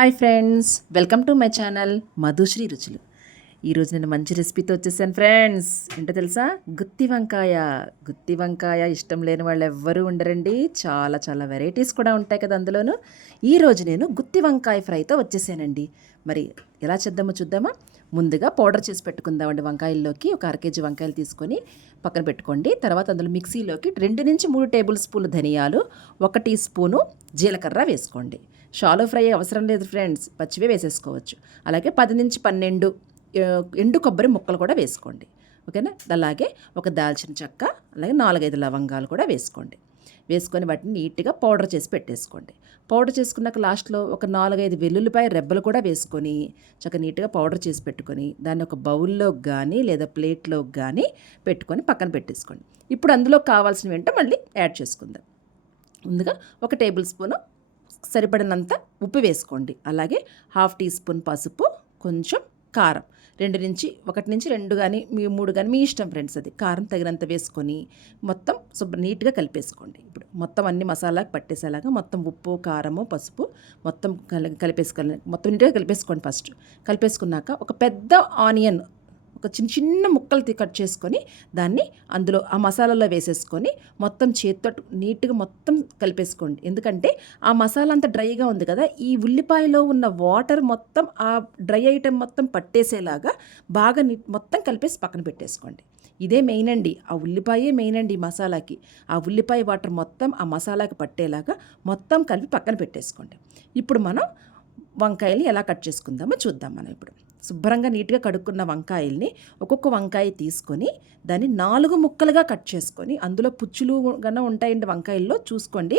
Hi friends welcome to my channel Madhushri రుచులు. ఈరోజు నేను మంచి రెసిపీతో వచ్చేసాను ఫ్రెండ్స్. ఏంటో తెలుసా? గుత్తి వంకాయ. గుత్తి వంకాయ ఇష్టం లేని వాళ్ళు ఎవ్వరూ ఉండరండి. చాలా చాలా వెరైటీస్ కూడా ఉంటాయి కదా అందులోనూ. ఈరోజు నేను గుత్తి వంకాయ ఫ్రైతో వచ్చేసానండి. మరి ఎలా చేద్దామో చూద్దామా? ముందుగా పౌడర్ చేసి పెట్టుకుందామండి వంకాయల్లోకి. ఒక అర కేజీ వంకాయలు తీసుకొని పక్కన పెట్టుకోండి. తర్వాత అందులో మిక్సీలోకి రెండు నుంచి మూడు టేబుల్ స్పూన్లు ధనియాలు ఒక టీ స్పూను జీలకర్ర వేసుకోండి. షాలో ఫ్రై అవసరం లేదు ఫ్రెండ్స్. పచ్చివే వేసేసుకోవచ్చు. అలాగే పది నుంచి పన్నెండు ఎండు కొబ్బరి ముక్కలు కూడా వేసుకోండి. ఓకేనా? అలాగే ఒక దాల్చిన చెక్క అలాగే నాలుగైదు లవంగాలు కూడా వేసుకోండి. వేసుకొని వాటిని నీట్గా పౌడర్ చేసి పెట్టేసుకోండి. పౌడర్ చేసుకున్నాక లాస్ట్లో ఒక నాలుగైదు వెల్లుల్లిపాయ రెబ్బలు కూడా వేసుకొని చక్క నీట్గా పౌడర్ చేసి పెట్టుకొని దాన్ని ఒక బౌల్లో కానీ లేదా ప్లేట్లో కానీ పెట్టుకొని పక్కన పెట్టేసుకోండి. ఇప్పుడు అందులో కావాల్సినవి ఏంటో మళ్ళీ యాడ్ చేసుకుందాం. ముందుగా ఒక టేబుల్ స్పూను సరిపడినంత ఉప్పు వేసుకోండి. అలాగే హాఫ్ టీ స్పూన్ పసుపు కొంచెం కారం. రెండు నుంచి ఒకటి నుంచి రెండు కానీ మీ మూడు కానీ మీ ఇష్టం ఫ్రెండ్స్ అది. కారం తగినంత వేసుకొని మొత్తం శుభ్ర నీట్గా కలిపేసుకోండి. ఇప్పుడు మొత్తం అన్ని మసాలా పట్టేసేలాగా మొత్తం ఉప్పు కారము పసుపు మొత్తం కలి కలిపేసుకోవాలి. మొత్తం నీట్గా కలిపేసుకోండి ఫస్ట్. కలిపేసుకున్నాక ఒక పెద్ద ఆనియన్ ఒక చిన్న చిన్న ముక్కలు కట్ చేసుకొని దాన్ని అందులో ఆ మసాలాలో వేసేసుకొని మొత్తం చేతితో నీట్గా మొత్తం కలిపేసుకోండి. ఎందుకంటే ఆ మసాలా అంతా డ్రైగా ఉంది కదా ఈ ఉల్లిపాయలో ఉన్న వాటర్ మొత్తం ఆ డ్రై ఐటెం మొత్తం పట్టేసేలాగా బాగా నీ మొత్తం కలిపేసి పక్కన పెట్టేసుకోండి. ఇదే మెయిన్ అండి. ఆ ఉల్లిపాయే మెయిన్ అండి ఈ మసాలాకి. ఆ ఉల్లిపాయ వాటర్ మొత్తం ఆ మసాలాకి పట్టేలాగా మొత్తం కలిపి పక్కన పెట్టేసుకోండి. ఇప్పుడు మనం వంకాయలు ఎలా కట్ చేసుకుందామో చూద్దాం మనం ఇప్పుడు. శుభ్రంగా నీట్గా కడుక్కున్న వంకాయల్ని ఒక్కొక్క వంకాయ తీసుకొని దాన్ని నాలుగు ముక్కలుగా కట్ చేసుకొని అందులో పుచ్చులు కన్నా ఉంటాయండి వంకాయల్లో చూసుకోండి.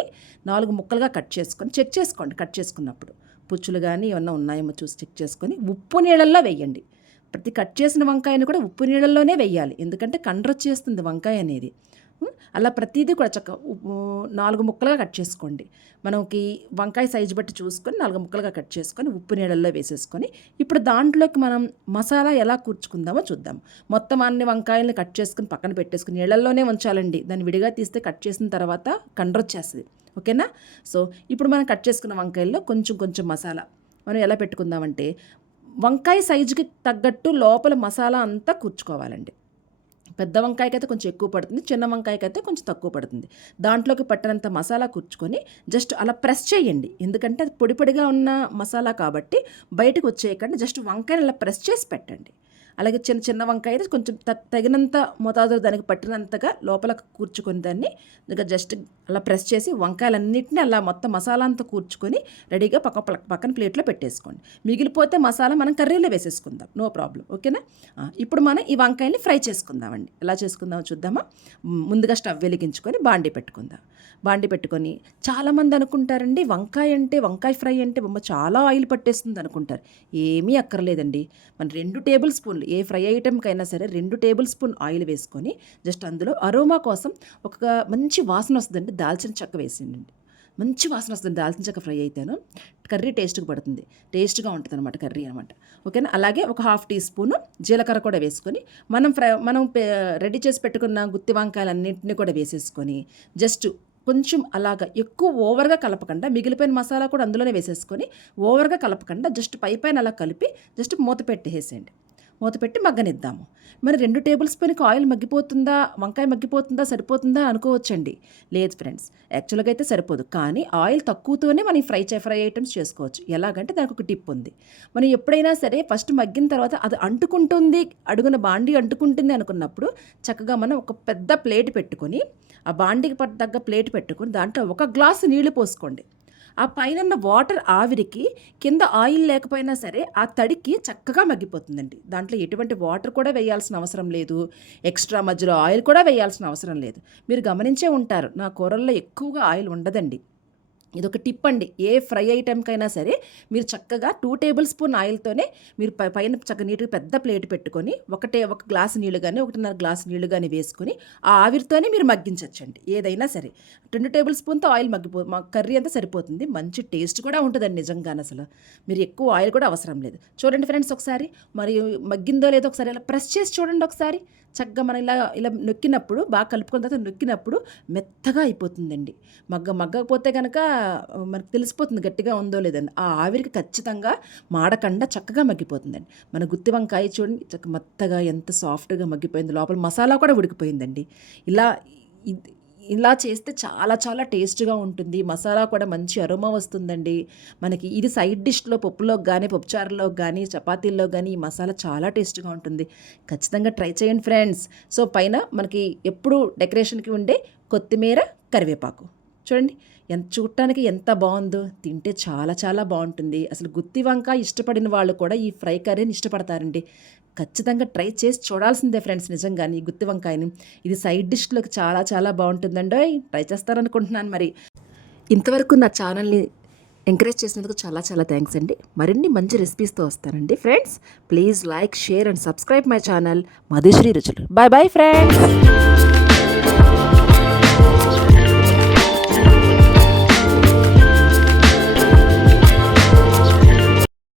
నాలుగు ముక్కలుగా కట్ చేసుకొని చెక్ చేసుకోండి కట్ చేసుకున్నప్పుడు. పుచ్చులు కానీ ఏమన్నా ఉన్నాయేమో చూసి చెక్ చేసుకొని ఉప్పు నీళ్ళల్లో వేయండి. ప్రతి కట్ చేసిన వంకాయని కూడా ఉప్పు నీళ్ళల్లోనే వేయాలి. ఎందుకంటే కండ్రొచ్చేస్తుంది వంకాయ అనేది. అలా ప్రతిదీ కూడా చక్క నాలుగు ముక్కలుగా కట్ చేసుకోండి. మనకి వంకాయ సైజు బట్టి చూసుకొని నాలుగు ముక్కలుగా కట్ చేసుకొని ఉప్పు నీళ్ళల్లో వేసేసుకొని ఇప్పుడు దాంట్లోకి మనం మసాలా ఎలా కూర్చుకుందామో చూద్దాం. మొత్తం అన్ని వంకాయల్ని కట్ చేసుకుని పక్కన పెట్టేసుకుని నీళ్ళల్లోనే ఉంచాలండి. దాన్ని విడిగా తీస్తే కట్ చేసిన తర్వాత కండ్రొచ్చేస్తుంది ఓకేనా? సో ఇప్పుడు మనం కట్ చేసుకున్న వంకాయల్లో కొంచెం కొంచెం మసాలా. మనం ఎలా పెట్టుకుందామంటే వంకాయ సైజుకి తగ్గట్టు లోపల మసాలా అంతా కూర్చుకోవాలండి. పెద్ద వంకాయకి అయితే కొంచెం ఎక్కువ పడుతుంది చిన్న వంకాయకి అయితే కొంచెం తక్కువ పడుతుంది. దాంట్లోకి పట్టినంత మసాలా కూర్చుకొని జస్ట్ అలా ప్రెస్ చేయండి. ఎందుకంటే అది పొడి పొడిగా ఉన్న మసాలా కాబట్టి బయటకు వచ్చేయకండి జస్ట్ వంకాయని అలా ప్రెస్ చేసి పెట్టండి. అలాగే చిన్న చిన్న వంకాయ అయితే కొంచెం తగినంత మోతాదు దానికి పట్టినంతగా లోపల కూర్చుకొని దాన్ని ఇంకా జస్ట్ అలా ప్రెస్ చేసి వంకాయలన్నింటినీ అలా మొత్తం మసాలా అంతా కూర్చుకొని రెడీగా పక్క పక్క- పక్కన ప్లేట్లో పెట్టేసుకోండి. మిగిలిపోతే మసాలా మనం కర్రీలో వేసేసుకుందాం. No problem. ఓకేనా? ఇప్పుడు మనం ఈ వంకాయని ఫ్రై చేసుకుందామండి. ఎలా చేసుకుందామో చూద్దామా? ముందుగా స్టవ్ వెలిగించుకొని బాండి పెట్టుకుందాం. బాండి పెట్టుకొని. చాలామంది అనుకుంటారండి వంకాయ అంటే వంకాయ ఫ్రై అంటే బొమ్మ చాలా ఆయిల్ పట్టేస్తుంది అనుకుంటారు. ఏమీ అక్కర్లేదండి. మన రెండు టేబుల్ స్పూన్లు ఏ ఫ్రై ఐటెంకైనా సరే రెండు టేబుల్ స్పూన్ ఆయిల్ వేసుకొని జస్ట్ అందులో అరోమా కోసం ఒక మంచి వాసన వస్తుందండి దాల్చిన చెక్క వేసిండండి మంచి వాసన వస్తుంది దాల్చిన చెక్క ఫ్రై అయితేను. కర్రీ టేస్ట్కి పడుతుంది. టేస్ట్గా ఉంటుంది అనమాట కర్రీ అనమాట. ఓకేనా? అలాగే ఒక హాఫ్ టీ స్పూను జీలకర్ర కూడా వేసుకొని మనం ఫ్రై మనం రెడీ చేసి పెట్టుకున్న గుత్తి వంకాయలన్నింటినీ కూడా వేసేసుకొని జస్ట్ కొంచెం అలాగా ఎక్కువ ఓవర్గా కలపకుండా మిగిలిపోయిన మసాలా కూడా అందులోనే వేసేసుకొని ఓవర్గా కలపకుండా జస్ట్ పై పైన అలా కలిపి జస్ట్ మూత పెట్టేసేయండి. మూత పెట్టి మగ్గనిద్దాము. మరి రెండు టేబుల్ స్పూన్కి ఆయిల్ మగ్గిపోతుందా? వంకాయ మగ్గిపోతుందా? సరిపోతుందా? అనుకోవచ్చండి. లేదు ఫ్రెండ్స్ యాక్చువల్గా అయితే సరిపోదు. కానీ ఆయిల్ తక్కువతోనే మనం ఫ్రై చే ఫ్రై ఐటమ్స్ చేసుకోవచ్చు. ఎలాగంటే దానికి ఒక టిప్ ఉంది. మనం ఎప్పుడైనా సరే ఫస్ట్ మగ్గిన తర్వాత అది అంటుకుంటుంది అడుగున బాండి అంటుకుంటుంది అనుకున్నప్పుడు చక్కగా మనం ఒక పెద్ద ప్లేట్ పెట్టుకొని ఆ బాండికి పట్ట తగ్గ ప్లేట్ పెట్టుకొని దాంట్లో ఒక గ్లాసు నీళ్ళు పోసుకోండి. ఆ పైన ఉన్న వాటర్ ఆవిరికి కింద ఆయిల్ లేకపోయినా సరే ఆ తడికి చక్కగా మగ్గిపోతుందండి. దాంట్లో ఎటువంటి వాటర్ కూడా వేయాల్సిన అవసరం లేదు. ఎక్స్ట్రా మధ్యలో ఆయిల్ కూడా వేయాల్సిన అవసరం లేదు. మీరు గమనించే ఉంటారు నా కూరల్లో ఎక్కువగా ఆయిల్ ఉండదండి. ఇదొక టిప్ అండి. ఏ ఫ్రై ఐటెంకైనా సరే మీరు చక్కగా టూ టేబుల్ స్పూన్ ఆయిల్తోనే మీరు పైన చక్కగా నీట్గా పెద్ద ప్లేట్ పెట్టుకొని ఒకటే ఒక గ్లాస్ నీళ్ళు కానీ ఒకటిన్నర గ్లాస్ నీళ్ళు కానీ వేసుకొని ఆ ఆవిరితోనే మీరు మగ్గించవచ్చండి ఏదైనా సరే. రెండు టేబుల్ స్పూన్తో ఆయిల్ మగ్గిపో మా కర్రీ అంతా సరిపోతుంది. మంచి టేస్ట్ కూడా ఉంటుందండి నిజంగానే అసలు. మీరు ఎక్కువ ఆయిల్ కూడా అవసరం లేదు. చూడండి ఫ్రెండ్స్ ఒకసారి. మరియు మగ్గిందో లేదో ఒకసారి ఇలా ప్రెస్ చేసి చూడండి ఒకసారి. చక్కగా మనం ఇలా ఇలా నొక్కినప్పుడు బాగా కలుపుకున్న తర్వాత నొక్కినప్పుడు మెత్తగా అయిపోతుందండి. మగ్గ మగ్గకపోతే కనుక మనకు తెలిసిపోతుంది గట్టిగా ఉందో లేదని ఆ ఆవిరికి ఖచ్చితంగా మాడకుండా చక్కగా మగ్గిపోతుందండి. మన గుత్తి వంకాయ చూడండి చక్క మెత్తగా ఎంత సాఫ్ట్గా మగ్గిపోయింది. లోపల మసాలా కూడా ఉడికిపోయిందండి. ఇలా ఇది ఇలా చేస్తే చాలా చాలా టేస్ట్గా ఉంటుంది. మసాలా కూడా మంచి అరోమా వస్తుందండి. మనకి ఇది సైడ్ డిష్లో పప్పులోకి కానీ పప్పుచారులో కానీ చపాతీల్లో కానీ ఈ మసాలా చాలా టేస్ట్గా ఉంటుంది. ఖచ్చితంగా ట్రై చేయండి ఫ్రెండ్స్. సో పైన మనకి ఎప్పుడు డెకరేషన్కి ఉండే కొత్తిమీర కరివేపాకు. చూడండి ఎంత చూడటానికి ఎంత బాగుందో. తింటే చాలా చాలా బాగుంటుంది. అసలు గుత్తి వంకాయ ఇష్టపడిన వాళ్ళు కూడా ఈ ఫ్రై కర్రీని ఇష్టపడతారండి. ఖచ్చితంగా ట్రై చేసి చూడాల్సిందే ఫ్రెండ్స్ నిజంగాని ఈ గుత్తి వంకాయని. ఇది సైడ్ డిష్లోకి చాలా చాలా బాగుంటుందండి. ట్రై చేస్తారనుకుంటున్నాను మరి. ఇంతవరకు నా ఛానల్ని ఎంకరేజ్ చేసినందుకు చాలా చాలా థ్యాంక్స్ అండి. మరిన్ని మంచి రెసిపీస్తో వస్తానండి friends. Please like share and subscribe my channel. Madhushri రుచులు. Bye bye friends.